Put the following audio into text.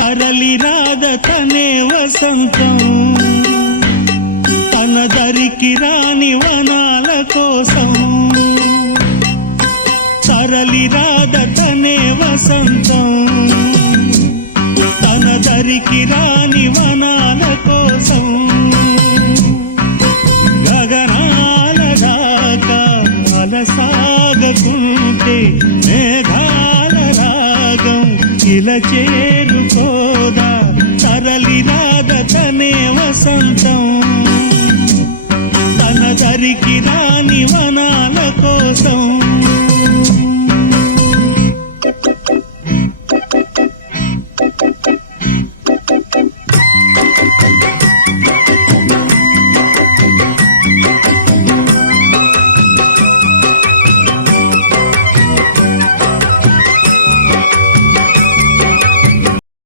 తరలి రాద తనే వసంతం తన దరికి రాని వనాల కోసం తరలి రాద తనే వసంతం తన దరికి రాని వనాల కోసం గగనాల దాకా అలసాగకుంటే మేఘాల రాగం ఇలా చేరుకోదా తరలి రాద తనే వసంతం తన దరికి రాని వనాల కోసం